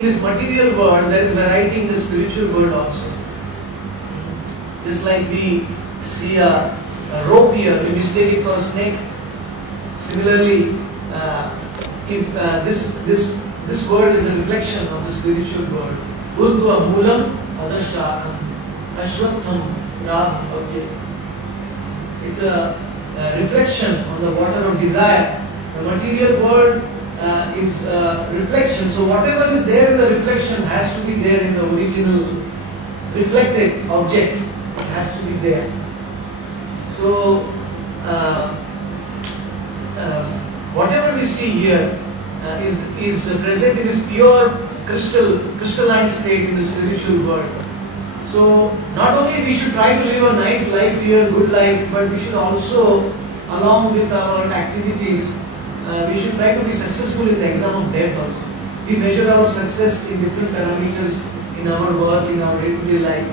In this material world, there is variety in the spiritual world also. Just like we see a rope here, we mistake it for a snake. Similarly, if this world is a reflection of the spiritual world, Urdhva Moolam Adashakam Ashwatham Raham. Okay. It's a reflection on the water of desire. The material world is a reflection. So whatever is there in the reflection has to be there in the original reflected object. It has to be there. So whatever we see here is present in this pure crystalline state in the spiritual world. So not only we should try to live a nice life here, good life, but we should also, along with our activities, we should try to be successful in the exam of death also. We measure our success in different parameters in our work, in our day-to-day life.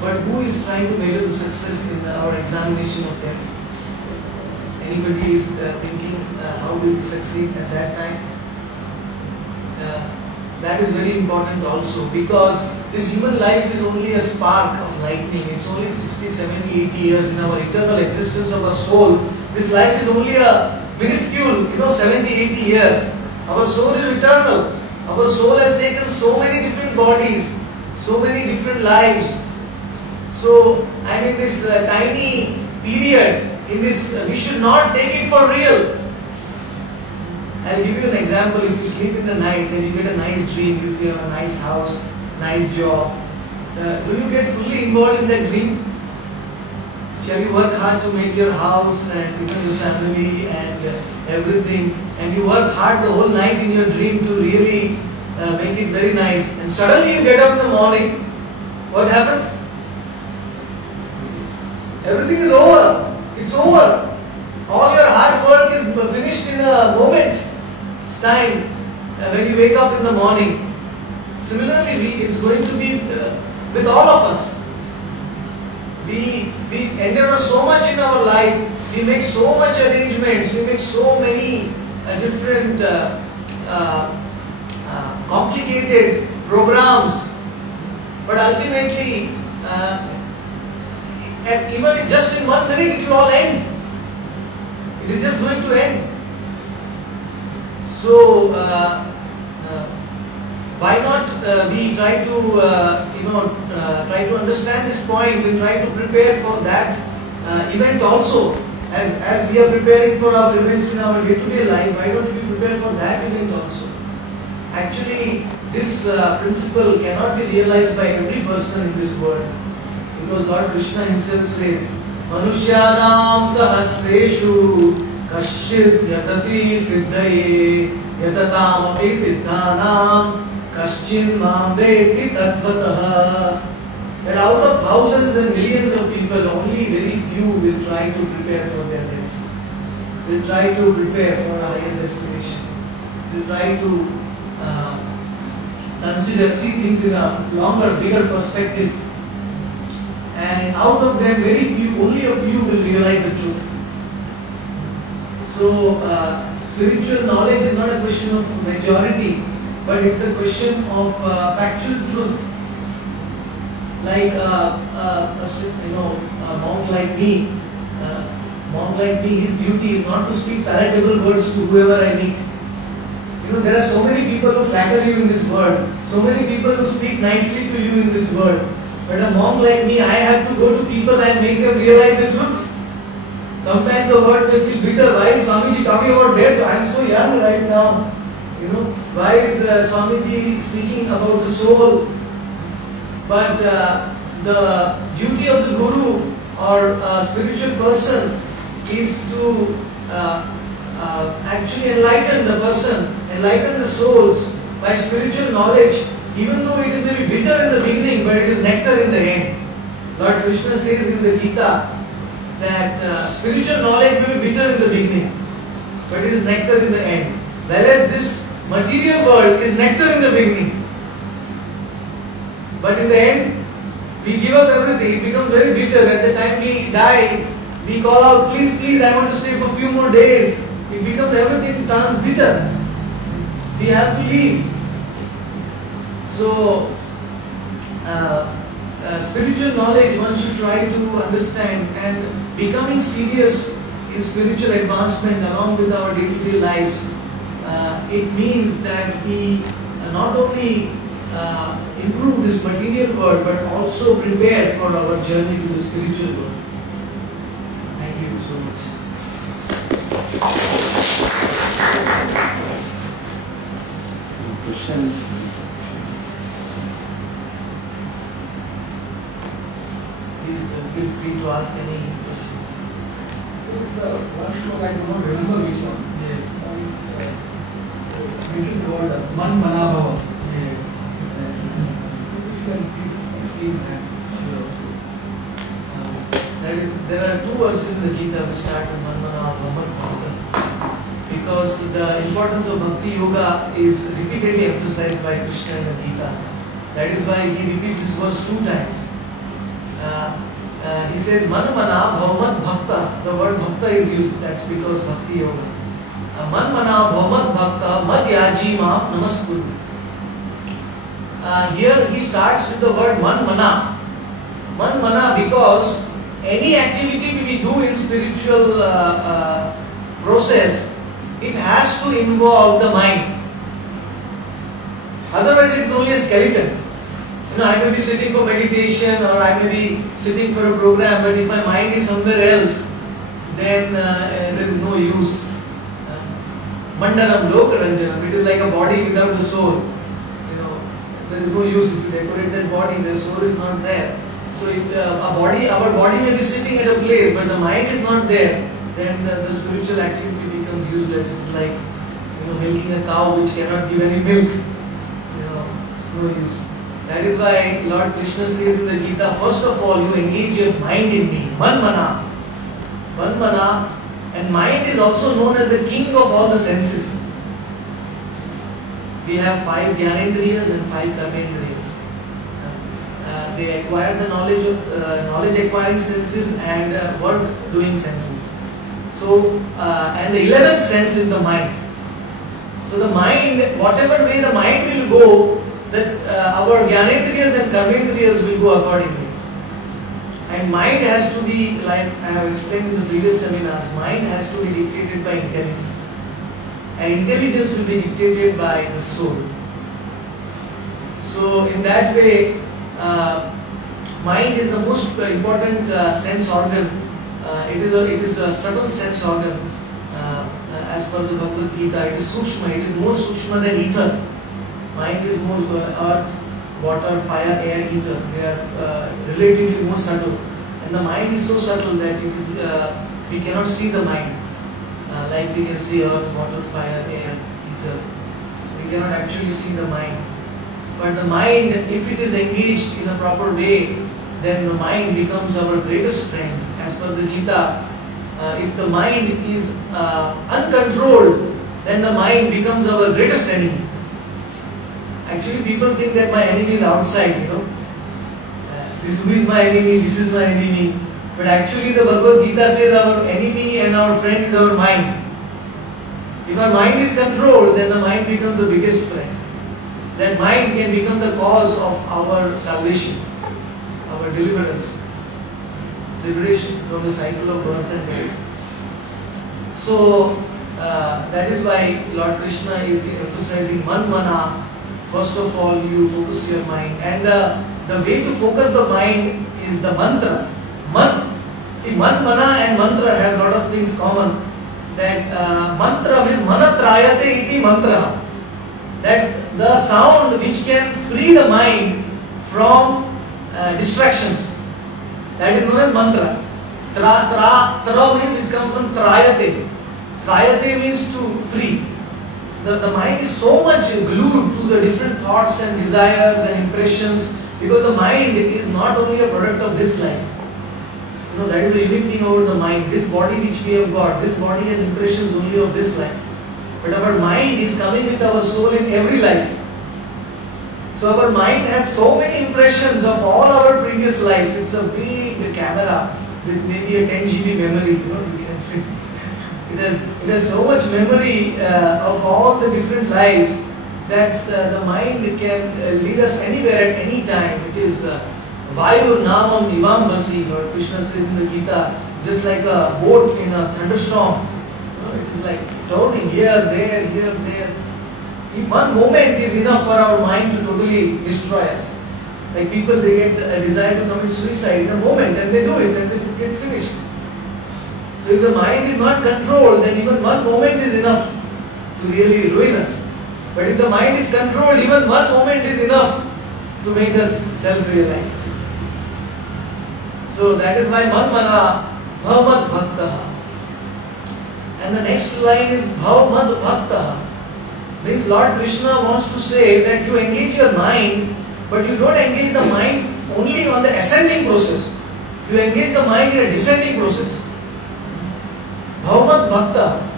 But who is trying to measure the success in our examination of death? Anybody is thinking how will we succeed at that time? That is very important also, because this human life is only a spark of lightning. It's only 60, 70, 80 years in our eternal existence of our soul. This life is only a minuscule, 70, 80 years. Our soul is eternal. Our soul has taken so many different bodies, so many different lives. So, I mean, this tiny period, in this, we should not take it for real. I'll give you an example. If you sleep in the night and you get a nice dream, if you have a nice house, nice job, do you get fully involved in that dream? Shall you work hard to make your house and even your family and everything, and you work hard the whole night in your dream to really make it very nice, and suddenly you get up in the morning, what happens? Everything is over. It's over. All your hard work is finished in a moment. It's time when you wake up in the morning. Similarly, it's going to be with all of us. We endeavor so much in our life, we make so much arrangements, we make so many different complicated programs, but ultimately, even just in 1 minute it will all end. It is just going to end. So, why not we try to try to understand this point and try to prepare for that event also, as we are preparing for our events in our day-to-day life. Why don't we prepare for that event also? Actually, this principle cannot be realized by every person in this world, because Lord Krishna himself says, Manushyanam sahasreshu kashchit yatati siddhaye yatatam api siddhanam Kaschin Mamreti Tattvataha. That out of thousands and millions of people, only very few will try to prepare for their death. Will try to prepare for a higher destination. Will try to see things in a longer, bigger perspective. And out of them, very few, only a few will realize the truth. So, spiritual knowledge is not a question of majority, but it's a question of factual truth. Like a monk like me, his duty is not to speak palatable words to whoever I meet. There are so many people who flatter you in this world, so many people who speak nicely to you in this world. But a monk like me, I have to go to people and make them realize the truth. Sometimes the word may feel bitter. Why is Swamiji talking about death? I am so young right now. Why is Swamiji speaking about the soul? But the duty of the Guru or a spiritual person is to actually enlighten the person, enlighten the souls by spiritual knowledge, even though it may be bitter in the beginning, but it is nectar in the end. Lord Krishna says in the Gita that spiritual knowledge may be bitter in the beginning, but it is nectar in the end. Whereas this material world is nectar in the beginning, but in the end, we give up everything. It becomes very bitter. At the time we die, we call out, please, please, I want to stay for a few more days. It becomes, everything turns bitter. We have to leave. So, spiritual knowledge one should try to understand, and becoming serious in spiritual advancement along with our day-to-day lives, it means that we not only improve this material world but also prepare for our journey to the spiritual world. Thank you so much. Some questions. Please feel free to ask any questions. There is one stroke, I do not remember which one. Yes. Mentioned the word Man Manabhava. Yes. If you can please explain that. Sure. There are two verses in the Gita which start with Man Manabhava Bhakta. Because the importance of Bhakti Yoga is repeatedly emphasized by Krishna in the Gita. That is why he repeats this verse 2 times. He says, Man Mana Bhavamat Bhakta. The word Bhakta is used, that's because Bhakti Yoga. Man Mana Bhavamat Bhakta Madhyaji Maam Namaskuru. Here he starts with the word Man Mana. Man Mana, because any activity we do in spiritual process, it has to involve the mind. Otherwise it is only a skeleton. I may be sitting for meditation, or I may be sitting for a program, but if my mind is somewhere else, then there is no use. Mandaram, Lokaranjanam, it is like a body without the soul. There is no use. If you decorate that body, the soul is not there. So if our body may be sitting at a place, but the mind is not there, then the spiritual activity becomes useless. It is like milking a cow which cannot give any milk. It's no use. That is why Lord Krishna says in the Gita, first of all, you engage your mind in me. Man Mana. Man Mana. And mind is also known as the king of all the senses. We have 5 Jnanendriyas and 5 Karmendriyas. They acquire the knowledge acquiring senses and work doing senses. So, and the 11th sense is the mind. So the mind, whatever way the mind will go, that our Jnanendriyas and Karmendriyas will go accordingly. And mind has to be, like I have explained in the previous seminars, mind has to be dictated by intelligence. And intelligence will be dictated by the soul. So in that way, mind is the most important sense organ. It is a subtle sense organ. As per the Bhagavad Gita, it is Sukshma. It is more Sukshma than ether. Mind is more earth, water, fire, air, ether. They are relatively more subtle. And the mind is so subtle that it is, we cannot see the mind. Like we can see earth, water, fire, air, ether. We cannot actually see the mind. But the mind, if it is engaged in a proper way, then the mind becomes our greatest friend. As per the Gita, if the mind is uncontrolled, then the mind becomes our greatest enemy. Actually, people think that my enemy is outside, This who is my enemy, this is my enemy. But actually the Bhagavad Gita says our enemy and our friend is our mind. If our mind is controlled, then the mind becomes the biggest friend. That mind can become the cause of our salvation, our deliverance, liberation from the cycle of birth and death. So that is why Lord Krishna is emphasizing Man Mana. First of all, you focus your mind, and the way to focus the mind is the mantra. See, Man Mana and mantra have a lot of things common. That mantra means Manatrayate iti mantra. That the sound which can free the mind from distractions. That is known as mantra. Tra means it comes from Trayate. Trayate means to free. The mind is so much glued to the different thoughts and desires and impressions, because the mind is not only a product of this life. That is the unique thing about the mind. This body which we have got, this body has impressions only of this life. But our mind is coming with our soul in every life. So our mind has so many impressions of all our previous lives. It's a big camera with maybe a 10 GB memory, you can see. It has so much memory of all the different lives that the mind can lead us anywhere at any time. It is Vayu Namam Ivambasi, or Krishna says in the Gita, just like a boat in a thunderstorm. It is like turning here, there, here, there. If one moment is enough for our mind to totally destroy us. Like people, they get a desire to commit suicide in a moment and they do it and they get finished. So if the mind is not controlled, then even one moment is enough to really ruin us. But if the mind is controlled, even one moment is enough to make us self-realized. So that is why Manmana Bhavamad Bhaktaha. And the next line is Bhavamad Bhaktaha. Means Lord Krishna wants to say that you engage your mind, but you don't engage the mind only on the ascending process. You engage the mind in a descending process. Bhavamad Bhaktaha.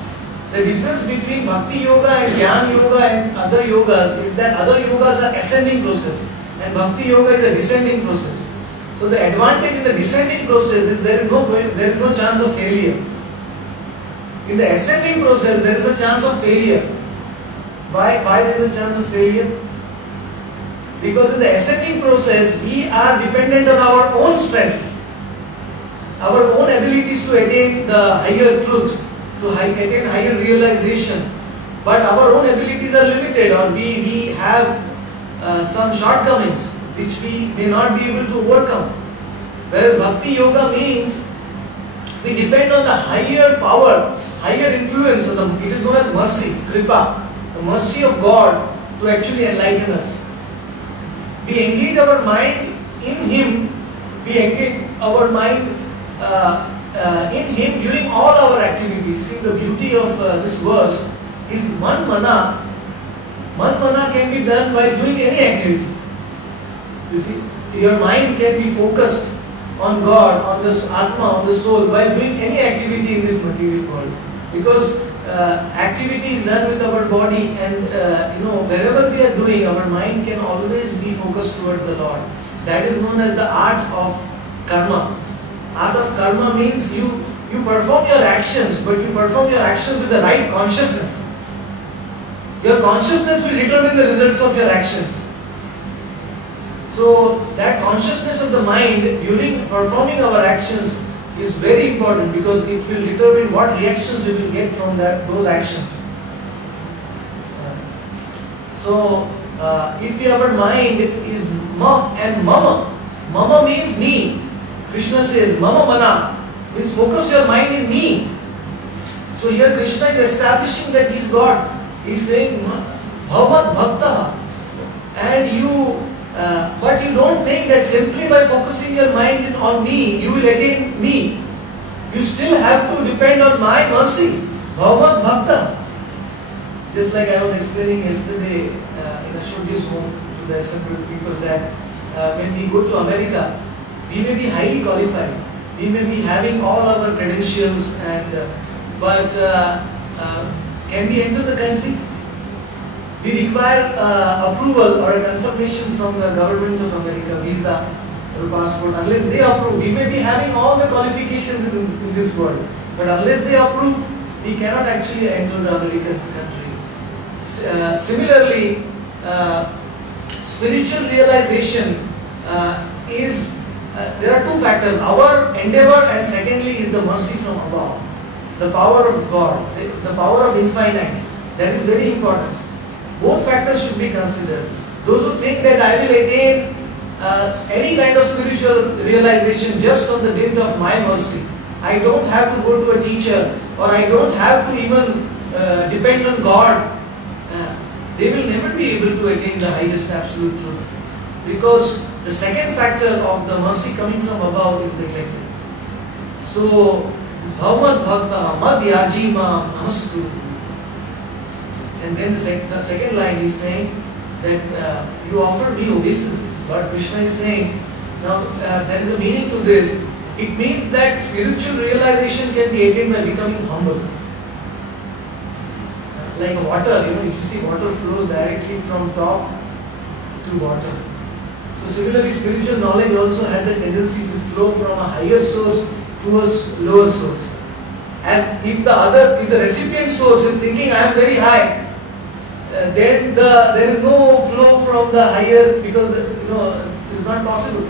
The difference between Bhakti Yoga and Jnana Yoga and other yogas is that other yogas are ascending process and Bhakti Yoga is a descending process. So the advantage in the descending process is there is no chance of failure. In the ascending process there is a chance of failure. Why there is a chance of failure? Because in the ascending process we are dependent on our own strength, our own abilities to attain the higher truth, to attain higher realization. But our own abilities are limited, or we have some shortcomings which we may not be able to overcome. Whereas Bhakti Yoga means we depend on the higher power, higher influence, it is known as mercy, Kripa, the mercy of God to actually enlighten us. We engage our mind in Him, we engage our mind in Him during all our activities. See, the beauty of this verse is Manmana. Manmana can be done by doing any activity. You see, your mind can be focused on God, on the Atma, on the soul, while doing any activity in this material world. Because activity is done with our body, and wherever we are doing, our mind can always be focused towards the Lord. That is known as the art of karma. Art of karma means you perform your actions, but you perform your actions with the right consciousness. Your consciousness will determine the results of your actions. So that consciousness of the mind during performing our actions is very important, because it will determine what reactions we will get from those actions. So if our mind is and mama means me. Krishna says mama mana means focus your mind in me. So here Krishna is establishing that he is God. He is saying Bhavamat Bhaktaha, and but you don't think that simply by focusing your mind on me, you will attain me. You still have to depend on my mercy. Bhavamat Bhakta. Just like I was explaining yesterday in a Shuddhi's home to the assembled people, that when we go to America, we may be highly qualified. We may be having all our credentials, but can we enter the country? We require approval or a confirmation from the government of America, visa or passport. Unless they approve, we may be having all the qualifications in this world, but unless they approve, we cannot actually enter the American country. Similarly, spiritual realization is, there are two factors, our endeavor, and secondly is the mercy from above, the power of God, the power of infinite. That is very important. Both factors should be considered. Those who think that I will attain any kind of spiritual realization just on the dint of my mercy, I don't have to go to a teacher, or I don't have to even depend on God, they will never be able to attain the highest absolute truth. Because the second factor of the mercy coming from above is neglected. So, Bhavamat Bhaktaha Mad Yaji Mam Namastu. And then the second line is saying that you offer me obeisances. Lord Krishna is saying, now there is a meaning to this. It means that spiritual realization can be attained by becoming humble. Like water, if you see, water flows directly from top to bottom. So similarly, spiritual knowledge also has a tendency to flow from a higher source to a lower source. As if the recipient source is thinking I am very high, then there is no flow from the higher, because it's not possible.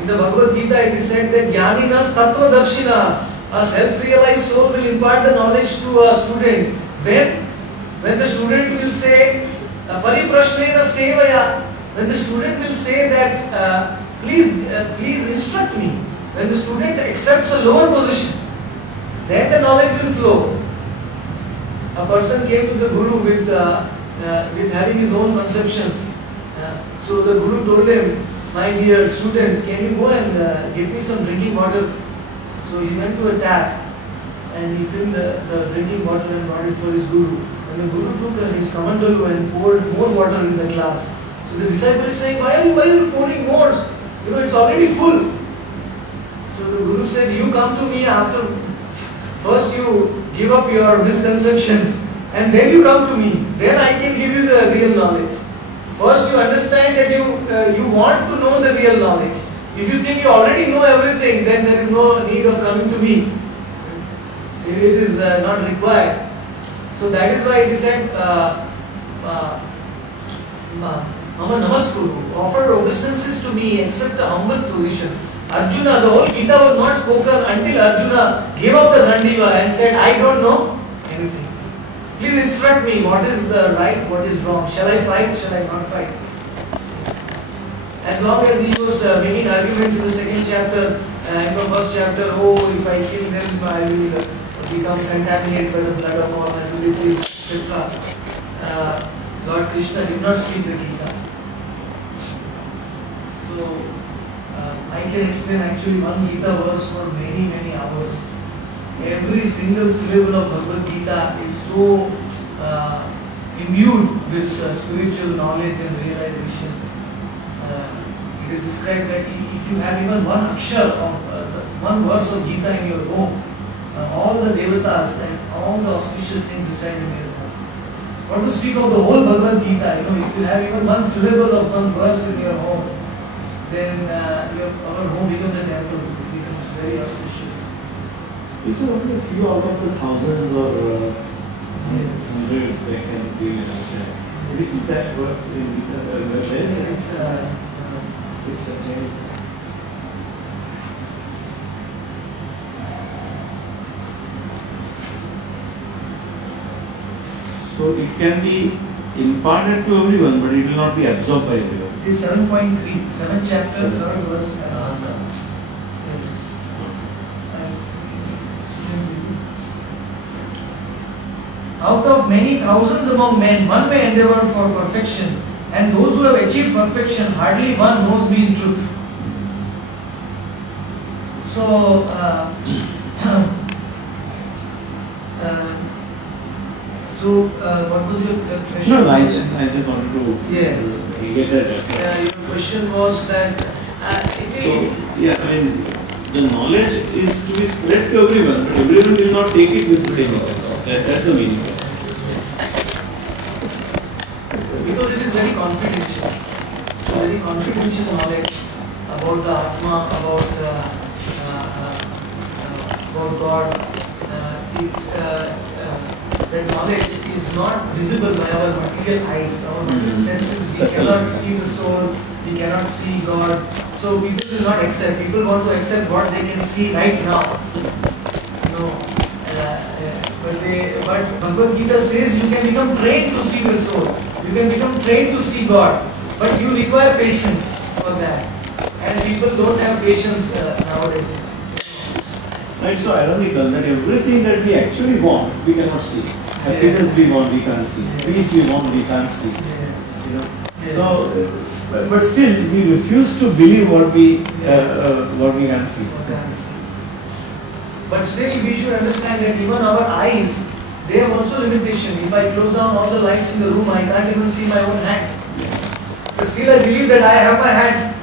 In the Bhagavad Gita it is said that Jnaninas Tattva Darshina, a self-realized soul will impart the knowledge to a student. When the student will say, Pariprashnena Sevaya, when the student will say that, please instruct me, when the student accepts a lower position, then the knowledge will flow. A person came to the Guru with having his own conceptions. So the Guru told him, my dear student, can you go and give me some drinking water? So he went to a tap and he filled the drinking water and brought it for his Guru. And the Guru took his kamandalu and poured more water in the glass. So the disciple is saying, why are you pouring more? It's already full. So the Guru said, you come to me after, first you give up your misconceptions and then you come to me. Then I can give you the real knowledge. First you understand that you want to know the real knowledge. If you think you already know everything, then there is no need of coming to me. It is not required. So that is why it is said, Mama Namaskuru, offer obeisances to me, accept the humble position. Arjuna, the whole Gita was not spoken until Arjuna gave up the Dandiva and said, I don't know anything. Please instruct me, what is the right, what is wrong? Shall I fight, shall I not fight? As long as he was making arguments in the second chapter, in the first chapter, if I kill them, I will become contaminated by the blood of all my relatives, etc. Lord Krishna did not speak the Gita. So, I can explain actually one Gita verse for many, many hours. Every single syllable of Bhagavad Gita is so imbued with spiritual knowledge and realization. It is described that if you have even one akshar of one verse of Gita in your home, all the devatas and all the auspicious things reside in your home. What to speak of the whole Bhagavad Gita? If you have even one syllable of one verse in your home, then our home becomes a temple. It becomes very auspicious. Is there only a few out of the thousands or hundreds that can be in Akshay? Is that works in Gita? It's okay. So it can be imparted to everyone, but it will not be absorbed by everyone. It is 7.3, 7th chapter, 3rd verse, and answer. Yes. Out of many thousands among men, one may endeavor for perfection, and those who have achieved perfection, hardly one knows me in truth. So, what was your question? No, I just wanted to get that. Your question was that the knowledge is to be spread to everyone, but everyone will not take it with the same knowledge. That's the meaning. Because it is very confidential. So very confidential knowledge about the Atma, about God. That knowledge is not visible by our material eyes, our material senses. We cannot see the soul, we cannot see God. So people will not accept. People want to accept what they can see right now. But Bhagavad Gita says you can become trained to see the soul. You can become trained to see God. But you require patience for that. And people don't have patience nowadays. Right, so ironical that everything that we actually want, we cannot see. Happiness we want, we can't see. Peace we want, we can't see. So, but still, we refuse to believe what we can't see. But still, we should understand that even our eyes, they have also limitation. If I close down all the lights in the room, I can't even see my own hands. But still, I believe that I have my hands.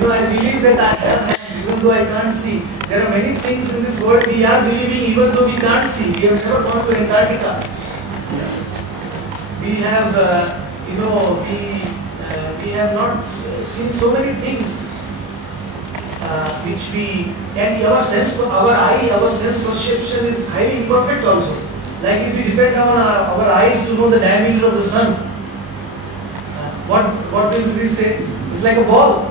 I believe that I have hands, even though I can't see. There are many things in this world we are believing even though we can't see. We have never gone to Antarctica. We have, we have not seen so many things which we, and our sense perception is highly imperfect also. Like if we depend on our eyes to know the diameter of the sun, what will we say? It's like a ball.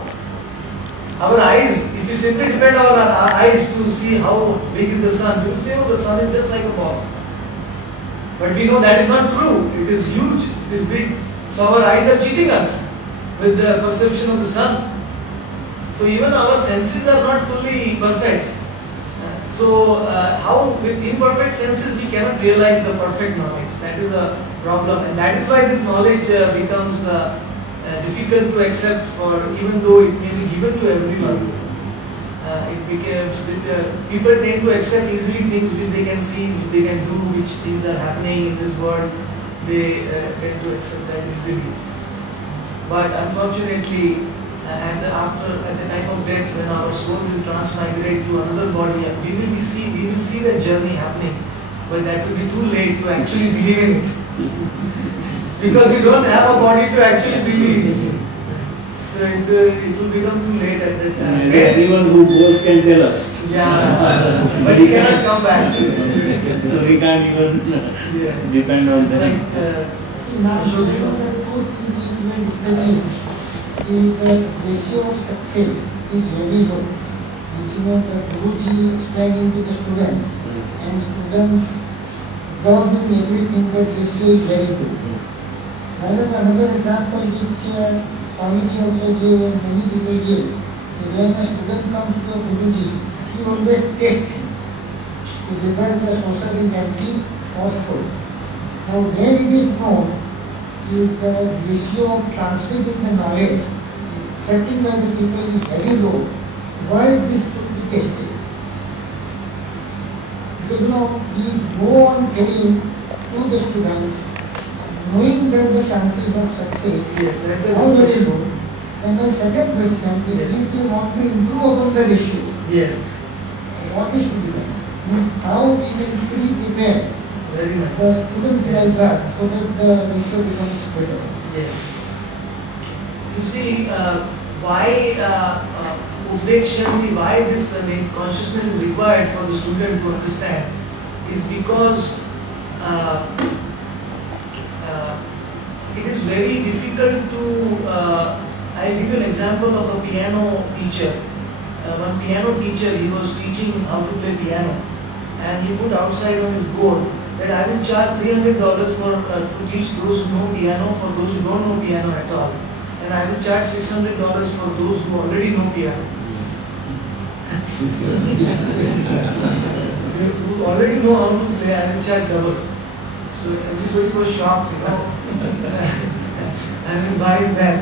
Our eyes, if we simply depend on our eyes to see how big is the sun, we will say, oh, the sun is just like a ball. But we know that is not true. It is huge, it is big. So our eyes are cheating us with the perception of the sun. So even our senses are not fully perfect. So how with imperfect senses we cannot realize the perfect knowledge. That is a problem, and that is why this knowledge becomes difficult to accept for, even though it may be given to everyone. It becomes people tend to accept easily things which they can see, which they can do, which things are happening in this world. They tend to accept that easily. But unfortunately, at the time of death, when our soul will transmigrate to another body, we will see that journey happening. But that will be too late to actually believe in it, because we don't have a body to actually believe. So it will become too late at that time. Maybe anyone who goes can tell us. Yeah, but he cannot come back. So we can't even depend on them. See, now, the two things which we are discussing is the ratio of success is very low. Which the Guruji explaining to the students, and students absorbing everything, that ratio is very good. Another example which Swamiji also gave and many people gave, when a student comes to a Guruji, he always tests whether the saucer is empty or full. Now where it is known, if the ratio of transmitting the knowledge, accepting by the people is very low, why this should be tested? Because we go on telling to the students, knowing that the chances of success are very low. And my second question is, if we want to improve upon the ratio, what is to be done? Means how we can prepare the students like us so that the ratio becomes better. Yes. You see, why why this consciousness is required for the student to understand is because it is very difficult to. I'll give you an example of a piano teacher. One piano teacher, he was teaching how to play piano, and he put outside on his board that I will charge $300 for to teach those who know piano for those who don't know piano at all, and I will charge $600 for those who already know piano. Who already know how to play, I will charge double. So everybody was shocked, I mean, why is that?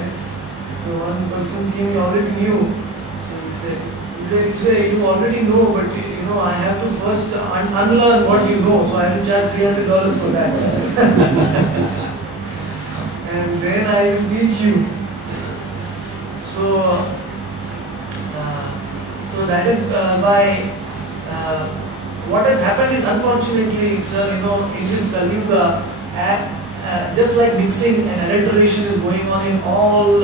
So one person came, he already knew. So he said, you already know, but I have to first unlearn what you know. So I will charge $300 for that. And then I will teach you. So that is why what has happened is, unfortunately, sir, in this Kali Yuga, just like mixing and adulteration is going on in all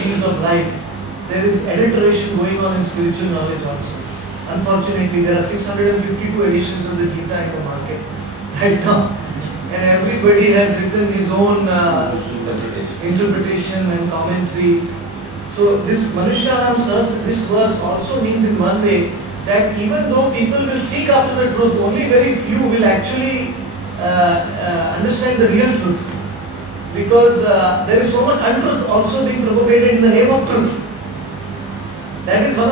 fields of life, there is adulteration going on in spiritual knowledge also. Unfortunately, there are 652 editions of the Gita in the market right now, and everybody has written his own interpretation and commentary. So this Manushyanam Sahasra, this verse also means in one way that even though people will seek after the truth, only very few will actually understand the real truth, because there is so much untruth also being propagated in the name of truth. That is one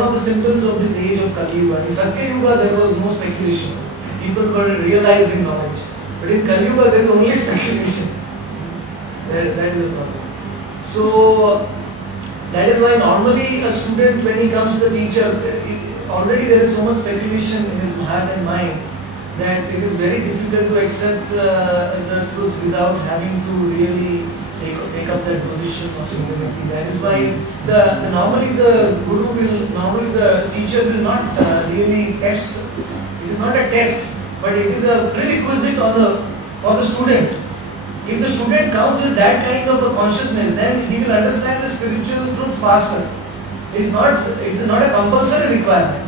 of the symptoms of this age of Kali Yuga. In Satya Yuga there was no speculation; people were realizing knowledge. But in Kali Yuga there is only speculation. That is the problem. So that is why normally a student, when he comes to the teacher, already there is so much speculation in his heart and mind that it is very difficult to accept the truth without having to really take up that position of singularity. That is why normally the teacher will not really test. It is not a test, but it is a prerequisite for the student. If the student comes with that kind of a consciousness, then he will understand the spiritual truth faster. It is not a compulsory requirement.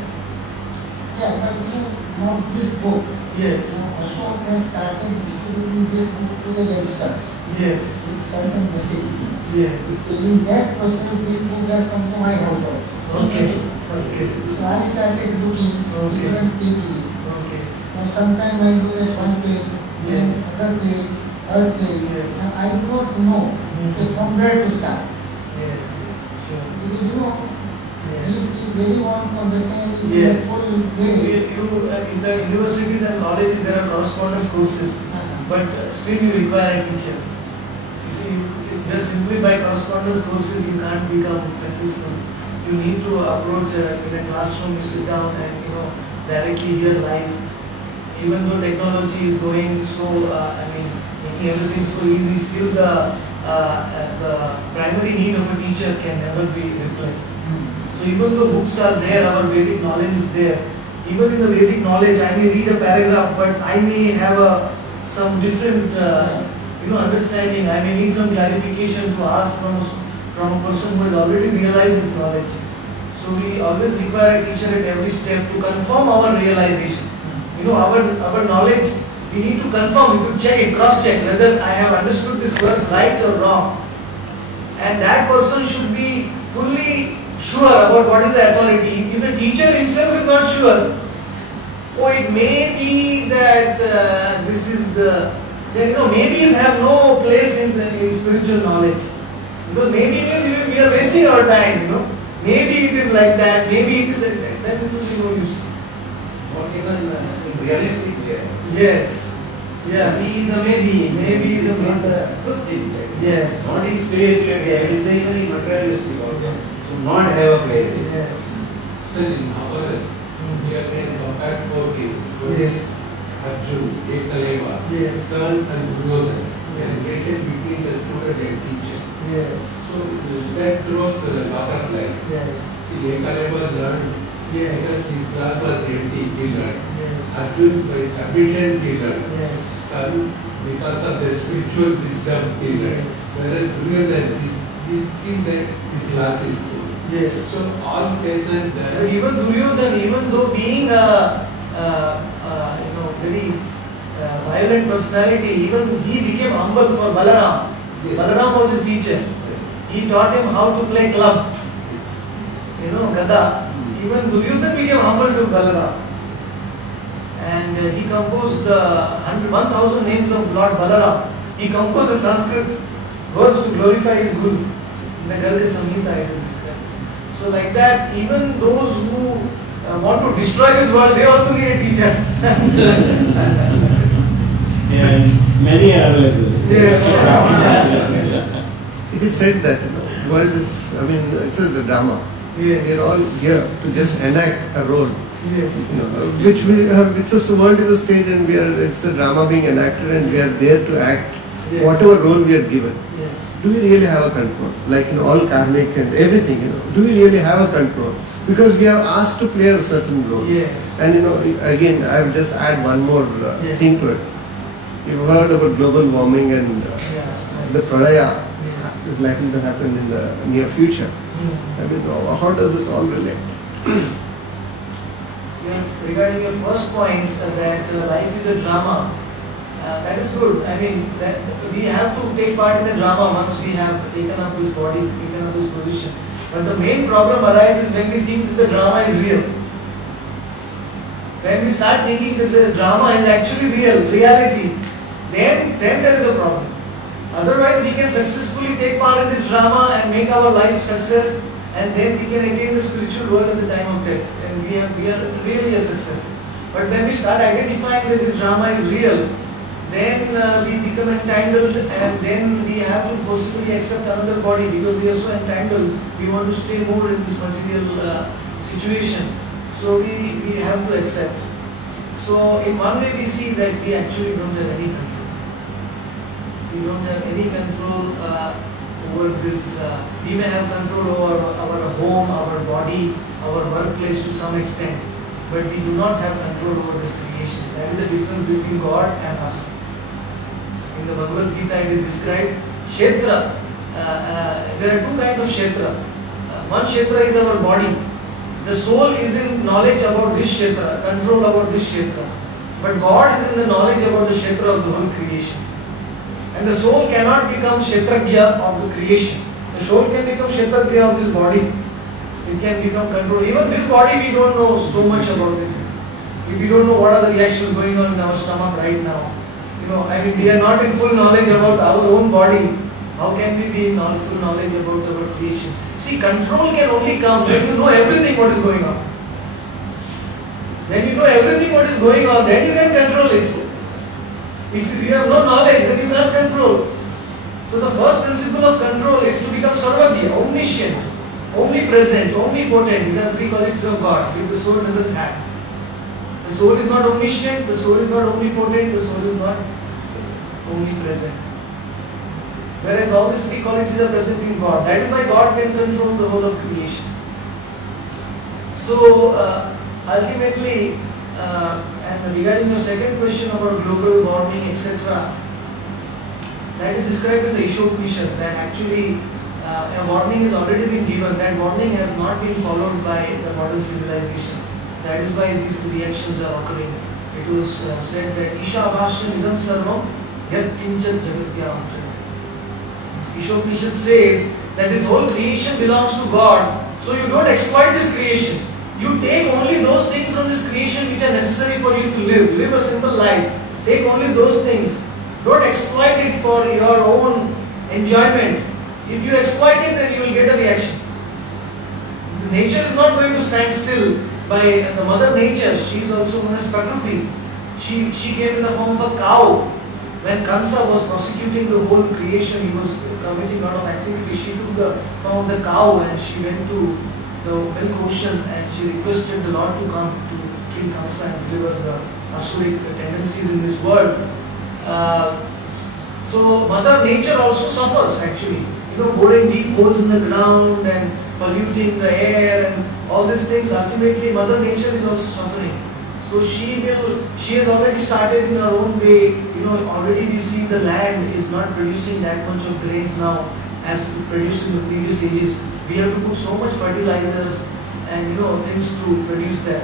Yeah, but Now this book, Yes. Ashok has started distributing this book to the youngsters Yes. with certain messages. Yes. So in that process, this book has come to my house also. Okay. Okay. So I started looking Okay. different pages. Okay. Now sometime I do at one page, then Yes. other page, third page. Yes. Now I do not know from where to start. Yes. Yes. Sure. Because Yes. if you really want to understand it in Yes. a full way, In the universities and colleges there are correspondence courses, but still you require a teacher. You see, just simply by correspondence courses you can't become successful. You need to approach in a classroom, you sit down and directly hear live. Even though technology is going so, making everything so easy, still the primary need of a teacher can never be replaced. So even though books are there, our Vedic knowledge is there. Even in the Vedic knowledge, I may read a paragraph, but I may have some different, understanding. I may need some clarification to ask from a person who has already realized his knowledge. So we always require a teacher at every step to confirm our realization. Our knowledge, we need to confirm. We could check it, cross-check whether I have understood this verse right or wrong. And that person should be fully sure about what is the authority. If the teacher himself is not sure, it may be that this is then maybes have no place in spiritual knowledge. Because maybe means we are wasting our time, Maybe it is like that, maybe it is like that. Then it will be no use. Or even realistic way. Yes. Yeah. Maybe is a maybe. Maybe is a maybe. Not a good thing. Yes. Not in spirituality, I will say even in materialistic also. So not have a place. Yes. In our here can compare four cases. One Yes. is Arjun, Ekaleva, Yes. Kern and Duryodhan. Yes. And related between the student and teacher. Yes. So that throws a lot of light. Yes. See, Ekaleva learned Yes. because his class was empty, he learned. Yes. Arjun by submission he learned. Yes. Kern because of the spiritual wisdom he learned. Whereas Duryodhan he feel that his class is full. Yes. So all cases But even Duryodhan, even though being a very violent personality, even he became humble for Balaram. Yes. Balaram was his teacher. He taught him how to play club. Katha. Even Duryodhan became humble to Balaram. And he composed 1,000 names of Lord Balaram. He composed a Sanskrit verse to glorify his Guru. In the Garga Samhita it is described. So like that, even those who want to destroy this world, they also need a teacher. And many are available. Yes. It is said that world is, it's a drama. Yes. We are all here to just enact a role. Yes. Which we have. The world is a stage, and it's a drama being enacted, and we are there to act Yes. whatever role we are given. Yes. Do we really have a control? Like all karmic and everything, do we really have a control? Because we are asked to play a certain role. Yes. And again, I will just add one more Yes. thing to it. You've heard about global warming and the pralaya is likely to happen in the near future. How does this all relate? Regarding your first point that life is a drama, that is good. That we have to take part in the drama once we have taken up this body, taken up this position. But the main problem arises when we think that the drama is real. When we start thinking that the drama is actually reality, then there is a problem. Otherwise, we can successfully take part in this drama and make our life success, and then we can attain the spiritual world at the time of death, and we are really a success. But when we start identifying that this drama is real, then we become entangled, and then we have to forcibly accept another body because we are so entangled. We want to stay more in this material situation. So we have to accept. So in one way we see that we actually don't have any control. We don't have any control over this. We may have control over our home, our body, our workplace to some extent, but we do not have control over this creation. That is the difference between God and us. In the Bhagavad Gita it is described, Kshetra, there are two kinds of Kshetra. One Kshetra is our body, The soul is in knowledge about this kshetra, control about this kshetra. But God is in the knowledge about the kshetra of the whole creation. And the soul cannot become kshetragya of the creation. The soul can become kshetragya of this body. It can become control. Even this body, we don't know so much about it. If we don't know what are the reactions going on in our stomach right now, we are not in full knowledge about our own body. How can we be in full knowledge about our creation? See, control can only come when you know everything what is going on. When you know everything what is going on, then you can control it. If you have no knowledge, then you can't control. So the first principle of control is to become sarvagya, omniscient, omnipresent, omnipotent. These are three qualities of God which the soul doesn't have. The soul is not omniscient, the soul is not omnipotent, the soul is not omnipresent. Whereas all these three qualities are present in God. That is why God can control the whole of creation. So ultimately, and regarding your second question about global warming, etc., that is described in the Ishopanishad that actually a warning has already been given. That warning has not been followed by the modern civilization. That is why these reactions are occurring. It was said that Isha Bhashya Nidam Sarvam Yat Kinchat Jagatyam. Ishopanishad says that this whole creation belongs to God, so you don't exploit this creation. You take only those things from this creation which are necessary for you to live. Live a simple life. Take only those things. Don't exploit it for your own enjoyment. If you exploit it, then you will get a reaction. The nature is not going to stand still. By the mother nature, she is also known as Prakriti. She came in the form of a cow. When Kansa was prosecuting the whole creation, he was committing a lot of activity. She took the form of the cow and she went to the milk ocean and she requested the Lord to come to kill Kansa and deliver the asuric tendencies in this world. So Mother Nature also suffers actually. Boring deep holes in the ground and polluting the air and all these things. Ultimately, Mother Nature is also suffering. So she has already started in her own way. Already we see the land is not producing that much of grains now as produced in the previous ages. We have to put so much fertilizers and things to produce that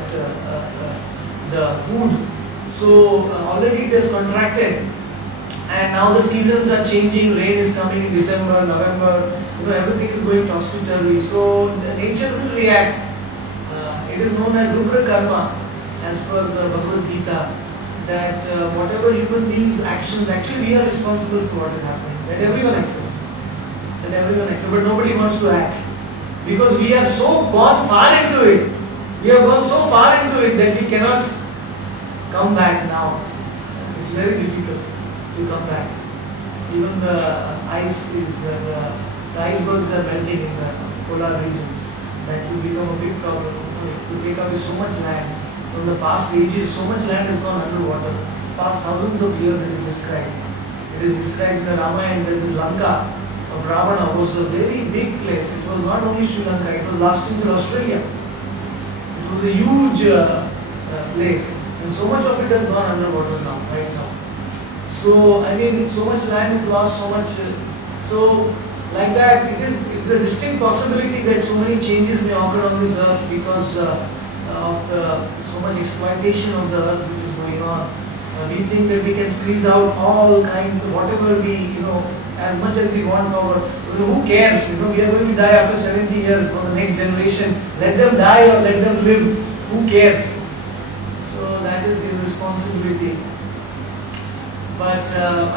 the food. So already it has contracted. And now the seasons are changing, rain is coming in December, November, everything is going topsy-turvy. So the nature will react. It is known as Rudra Karma, as per the Bhagavad Gita, that whatever human beings' actions, actually we are responsible for what is happening. That everyone accepts. But nobody wants to act. Because we have so gone far into it. We have gone so far into it that we cannot come back now. It's very difficult to come back. Even the ice is, the icebergs are melting in the polar regions. That will become a big problem. It will take away so much land. From the past ages, so much land has gone underwater. Past thousands of years it is described. It is described in the Ramayana that this Lanka of Ravana was a very big place. It was not only Sri Lanka, it was lasting to Australia. It was a huge place. And so much of it has gone underwater now, right now. So, so much land is lost, so much. So, like that, it is a distinct possibility that so many changes may occur on this earth because of so much exploitation of the earth which is going on. We think that we can squeeze out all kinds of whatever we, as much as we want for, who cares? We are going to die after 70 years for the next generation. Let them die or let them live. Who cares? So that is the responsibility. But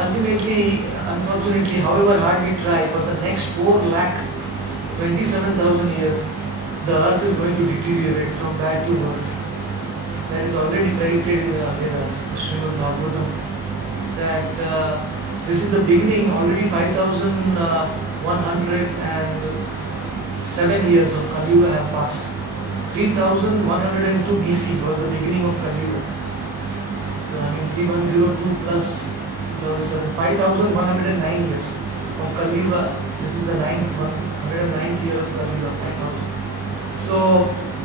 ultimately, unfortunately, however hard we try, for the next 4,27,000 years, the earth is going to deteriorate from bad to worse. That is already predicted in the Vedas, Srimad Bhagavatam, that this is the beginning. Already 5,107 years of Kali Yuga have passed. 3,102 BC was the beginning of Kali Yuga. So 3102 plus 5,109 years of Kali Yuga. This is the 109th year of Kali Yuga. 5,000. So,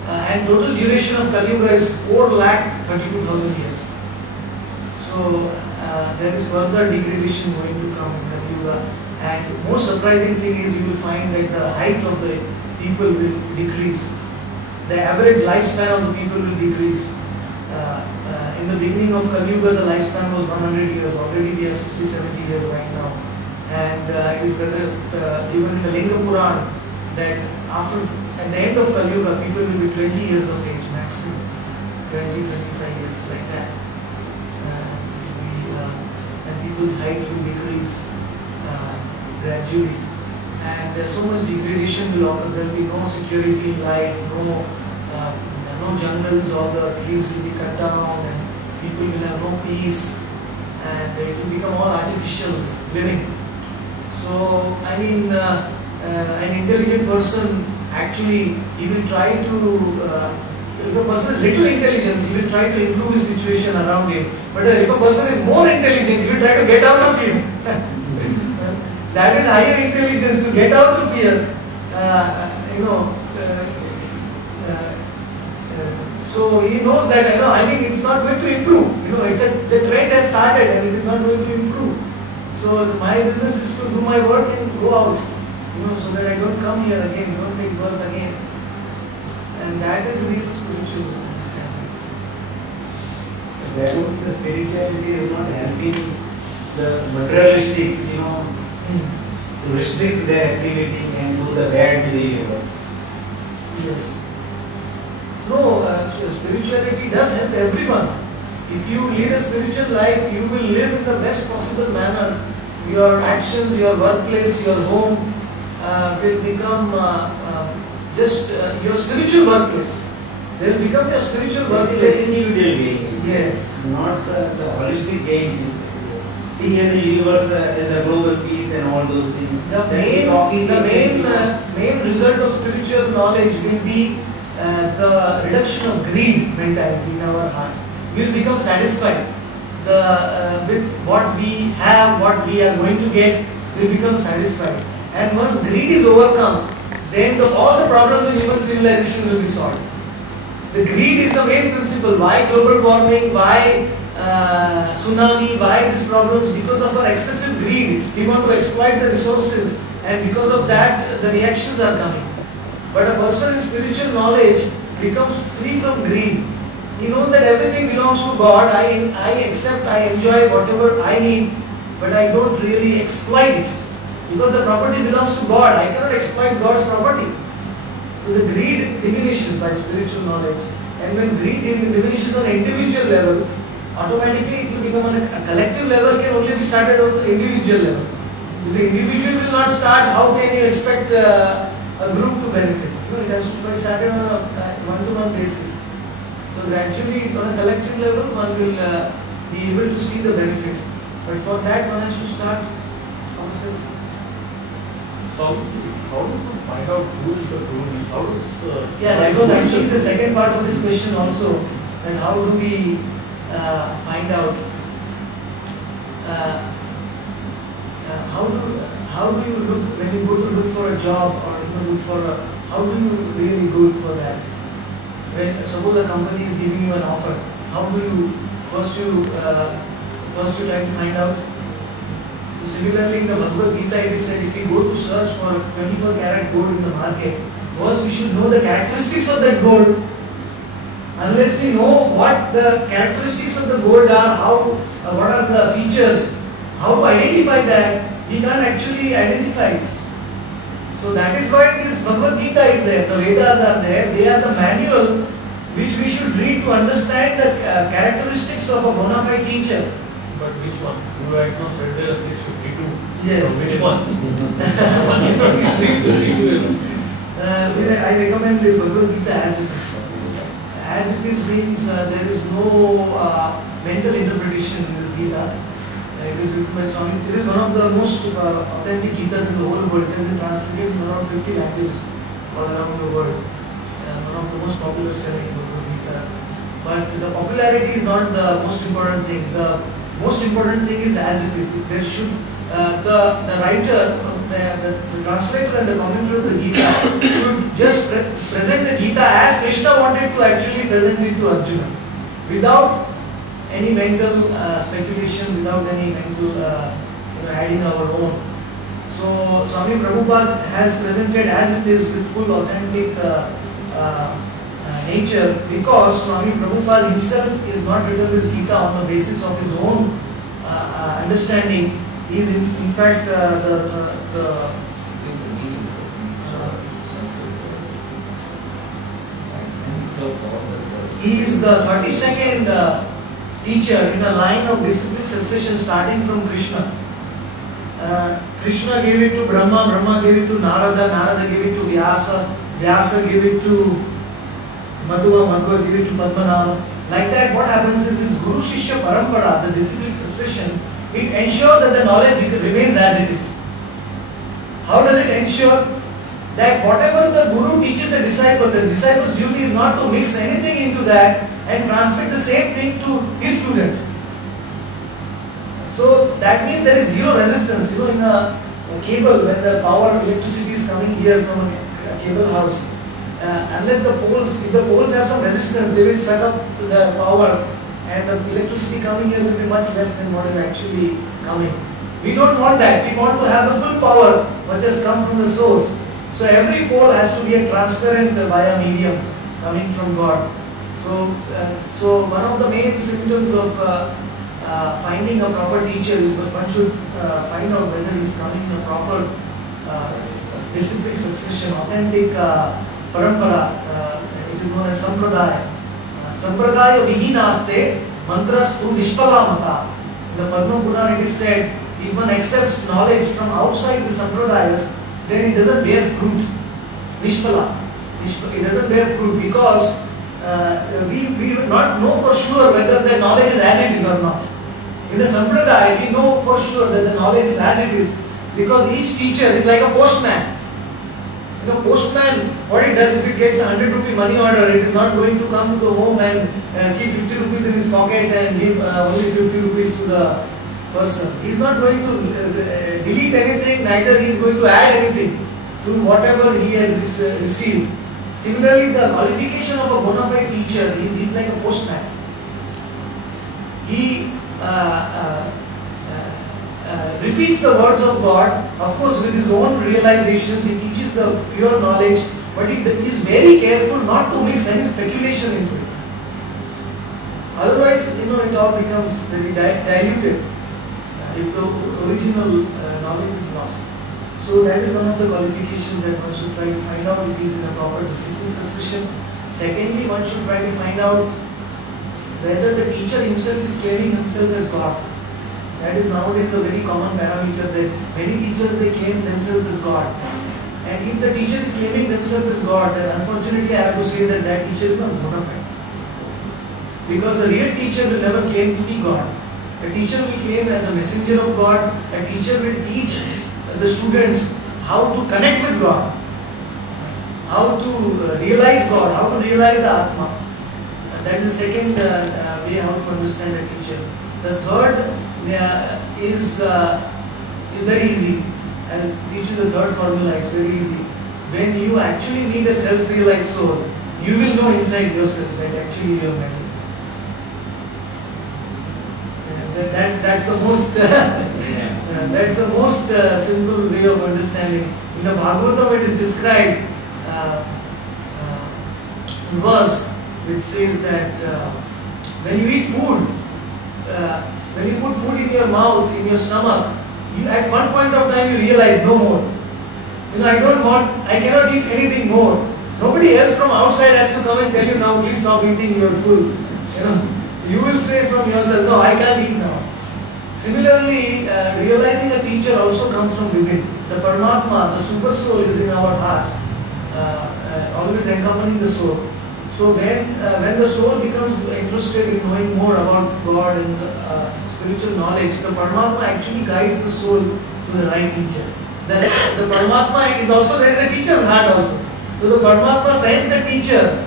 and total duration of Kali Yuga is 4,32,000 years. So, there is further degradation going to come in Kali Yuga. And most surprising thing is you will find that the height of the people will decrease. the average lifespan of the people will decrease. In the beginning of Kali Yuga, the lifespan was 100 years. Already we have 60-70 years right now. And it is present even in the Linga Puran that at the end of Kali Yuga, people will be 20 years of age maximum. 20-25 years like that. And people's height will decrease gradually. And there's so much degradation will occur. There will be no security in life, no jungles, all the trees will be cut down, and people will have no peace, and it will become all artificial living. So, I mean, an intelligent person actually, he will try to, if a person has little intelligence, he will try to improve his situation around him. But if a person is more intelligent, he will try to get out of fear. That is higher intelligence, to get out of fear. So he knows that, it's not going to improve. The trend has started and it is not going to improve. So my business is to do my work and go out, so that I don't come here again, don't take birth again. And that is real spiritual understanding. That means the spirituality is not helping the materialistics, to restrict their activity and do the bad to the universe. Yes. No, spirituality does help everyone. If you lead a spiritual life, you will live in the best possible manner. Your actions, your workplace, your home will become just your spiritual workplace. They will become your spiritual workplace. Individual gain. Yes. Not the holistic gains. See, as a universe, as a global peace and all those things. The main result of spiritual knowledge will be the reduction of greed mentality in our heart. We will become satisfied with what we have, what we are going to get. We will become satisfied. And once greed is overcome, then all the problems in human civilization will be solved. The greed is the main principle. Why global warming? Why tsunami? Why these problems? Because of our excessive greed. We want to exploit the resources, and because of that, the reactions are coming. But a person in spiritual knowledge becomes free from greed. He knows that everything belongs to God. I accept, I enjoy whatever I need, but I don't really exploit it. Because the property belongs to God. I cannot exploit God's property. So the greed diminishes by spiritual knowledge. And when greed diminishes on an individual level, automatically it will become on a collective level, can only be started on the individual level. If the individual will not start, how can you expect a group to benefit? It has to be started on a one-to-one basis. So gradually on a collective level, one will be able to see the benefit. But for that, one has to start ourselves. How does one find out who is the guru? How does that was actually the second part of this question also. And how do we find out? How do you look when you go to look for a job, or look for how do you really go for that? When suppose a company is giving you an offer, how do you first you try to find out? Similarly, in the Bhagavad Gita, it is said if we go to search for 24 karat gold in the market, first we should know the characteristics of that gold. Unless we know what the characteristics of the gold are, what are the features, how to identify that, we can't actually identify it. So that is why this Bhagavad Gita is there, the Vedas are there, they are the manual which we should read to understand the characteristics of a bona fide teacher. But which one? You right now said there are 652. Yes. So which one? I recommend this Bhagavad Gita as it is. As it is means there is no mental interpretation in this Gita. It is written by Swami. It is one of the most authentic Gitas in the whole world. It has been translated in around 50 languages all around the world. One of the most popular selling Bhagavad Gitas. But the popularity is not the most important thing. The most important thing is as it is. There should the writer, the translator and the commentator of the Gita should just present the Gita as Krishna wanted to actually present it to Arjuna, without any mental speculation, without any mental adding our own. So Swami Prabhupada has presented as it is with full authentic nature, because Swami Prabhupada himself is not written this Gita on the basis of his own understanding. He is in fact he is the 32nd teacher in a line of discipline succession starting from Krishna. Krishna gave it to Brahma, Brahma gave it to Narada, Narada gave it to Vyasa, Vyasa gave it to Madhva, Madhva gave it to Padmanabha. Like that, what happens is this Guru Shishya Parampara, the discipline succession, it ensures that the knowledge remains as it is. How does it ensure? That whatever the Guru teaches the disciple's duty is not to mix anything into that and transmit the same thing to his student. So that means there is zero resistance. You know, in a cable, when the power electricity is coming here from a cable house, unless if the poles have some resistance, they will suck up the power, and the electricity coming here will be much less than what is actually coming. We don't want that. We want to have the full power which has come from the source. So every pole has to be a transparent via medium coming from God. So one of the main symptoms of finding a proper teacher is that one should find out whether he is coming in a proper discipline succession, authentic parampara. It is known as sampradaya. Sampradaya vihinaste mantrastu nishpala mata. In the Padma Purana it is said, if one accepts knowledge from outside the sampradayas, then it doesn't bear fruit. Nishpala. It doesn't bear fruit because we do not know for sure whether the knowledge is as it is or not. In the Sampradaya, we know for sure that the knowledge is as it is because each teacher is like a postman. You know, postman, what he does, if it gets 100 rupee money order, it is not going to come to the home and keep 50 rupees in his pocket and give only 50 rupees to the person. He is not going to delete anything, neither he is going to add anything to whatever he has received. Similarly, the qualification of a bona fide teacher is like a postman. He repeats the words of God, of course with his own realizations. He teaches the pure knowledge, but he is very careful not to mix any speculation into it. Otherwise, it all becomes very diluted if the original knowledge is lost. So that is one of the qualifications that one should try to find out if he is in a proper discipline succession. Secondly, one should try to find out whether the teacher himself is claiming himself as God. That is nowadays a very common parameter that many teachers, they claim themselves as God. And if the teacher is claiming themselves as God, then unfortunately I have to say that that teacher is not bona fide. Because a real teacher will never claim to be God. A teacher will claim as a messenger of God. A teacher will teach the students how to connect with God, how to realize God, how to realize the Atma. And that is the second way how to understand a teacher. The third is very easy. I'll teach you the third formula. It's very easy. When you actually meet a self-realized soul, you will know inside yourself that actually you are mental. That's the most that's the most simple way of understanding. In the Bhagavatam, it is described verse which says that when you eat food, when you put food in your mouth, in your stomach, you at one point of time you realize no more. I cannot eat anything more. Nobody else from outside has to come and tell you now, please stop eating your food. You will say from yourself, no, I can't eat now. Similarly, realizing a teacher also comes from within. The Paramatma, the super soul is in our heart, always accompanying the soul. So when the soul becomes interested in knowing more about God and spiritual knowledge, the Paramatma actually guides the soul to the right teacher. The Paramatma is also there in the teacher's heart also. So the Paramatma sends the teacher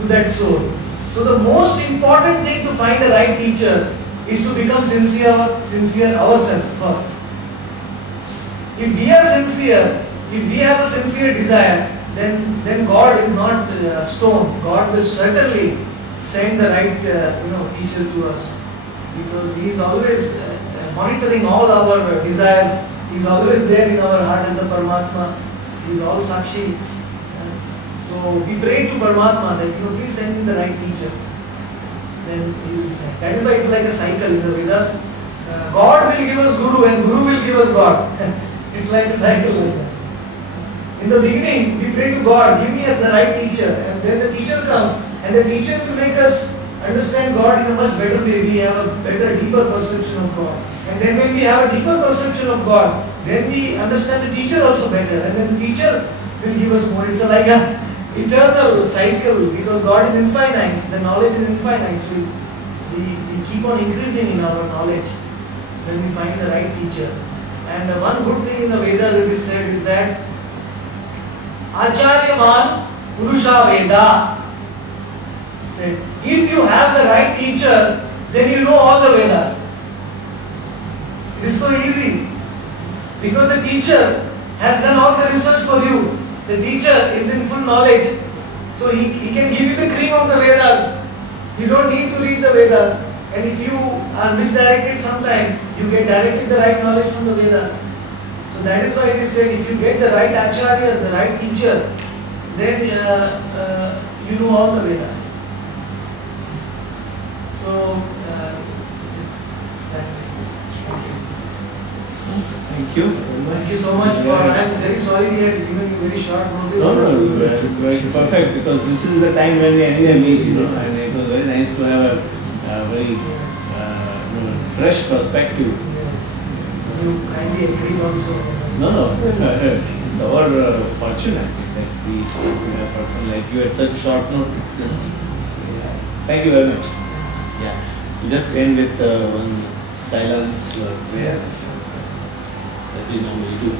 to that soul. So the most important thing to find the right teacher is to become sincere ourselves first. If we are sincere, if we have a sincere desire, then God is not stone. God will certainly send the right teacher to us, because He is always monitoring all our desires. He is always there in our heart as the Paramatma. He is all Sakshi. So So we pray to Paramatma that please send me the right teacher. Then he will send. That is why it's like a cycle in the Vedas. God will give us Guru and Guru will give us God. It's like a cycle like that. In the beginning, we pray to God, give me the right teacher, and then the teacher comes, and the teacher will make us understand God in a much better way. We have a better, deeper perception of God. And then when we have a deeper perception of God, then we understand the teacher also better, and then the teacher will give us more. It's like a eternal cycle, because God is infinite, the knowledge is infinite, so we keep on increasing in our knowledge when we find the right teacher. And one good thing in the Vedas that is said is that Acharyaman Purusha Veda said, if you have the right teacher, then you know all the Vedas. It is so easy, because the teacher has done all the research for you. The teacher is in full knowledge, so he can give you the cream of the Vedas. You don't need to read the Vedas. And if you are misdirected sometime, you get directly the right knowledge from the Vedas. So that is why it is said, if you get the right Acharya, the right teacher, then you know all the Vedas. So, Thank you very much. Thank you so much for. I'm very sorry we had given you very short notice. No, it's perfect, because this is the time when we anyway meet, and it was very nice to have a very fresh perspective. Yes. You kindly agreed also. No, it's our fortune, I think, that we have a person like you at such short notice. Thank you very much. Yeah, we just end with one silence prayer that we normally do.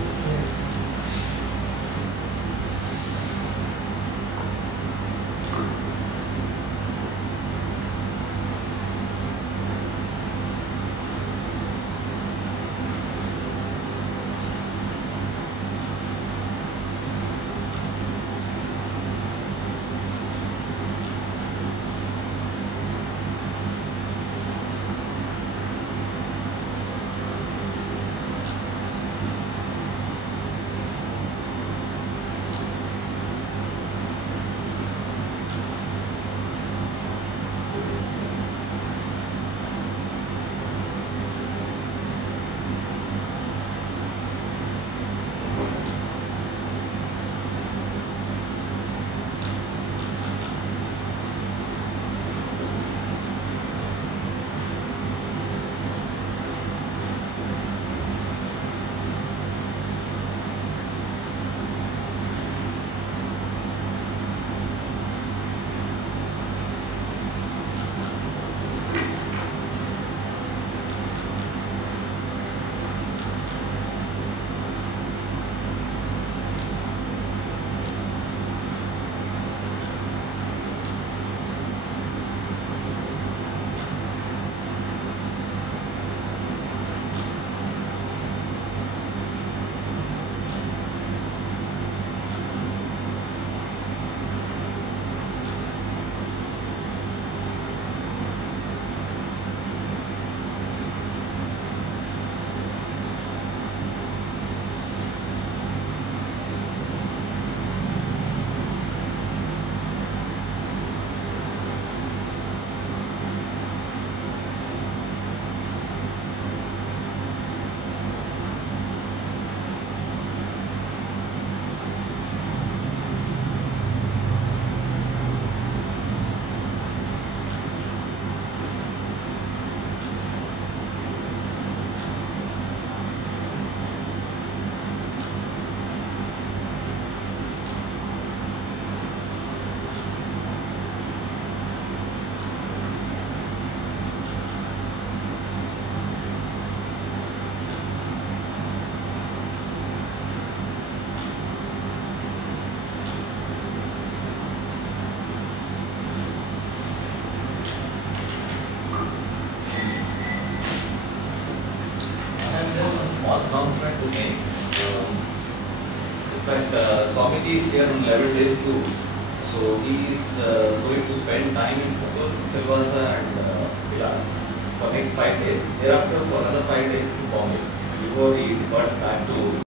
small announcement to make. In fact, Swamiji is here on 11 days too. So he is going to spend time in Katha, Silvassa and Vilar for next 5 days. Thereafter for another 5 days in Bombay before he departs back to